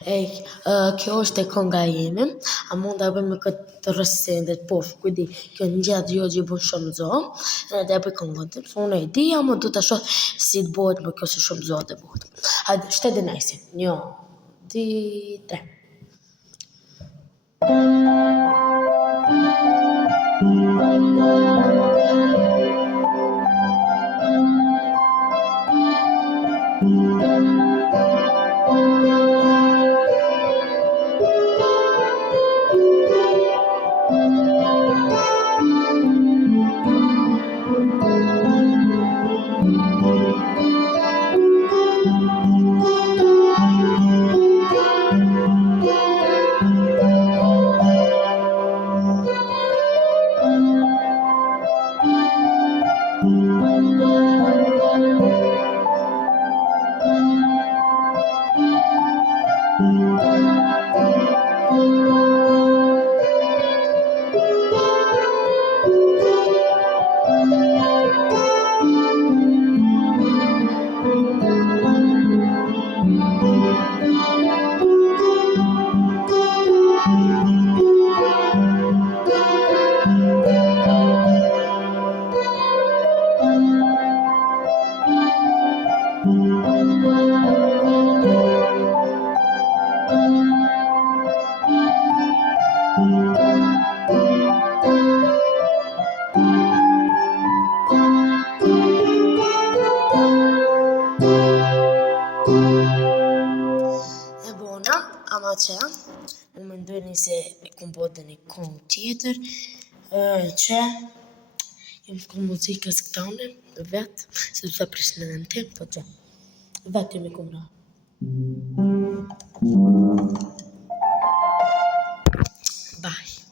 Kjo është e konga ime, a mund ta bëjmë këtë rësendet, po, kujdi, kjo ngjatë jo që bën shumë zo, edhe e bëj këngën tim, se unë e di, ama du ta shoh si të bëhet, më kjo se shumë zo të bëhet. Hajde, shteti najsi, 1, 2, 3. E bona, ama që më mendojni se kum po dhe një këngë tjetër që jem ku muzikës këtane vetë, se du të prisnë në tim, po që vetë jem i kum ra. Bye.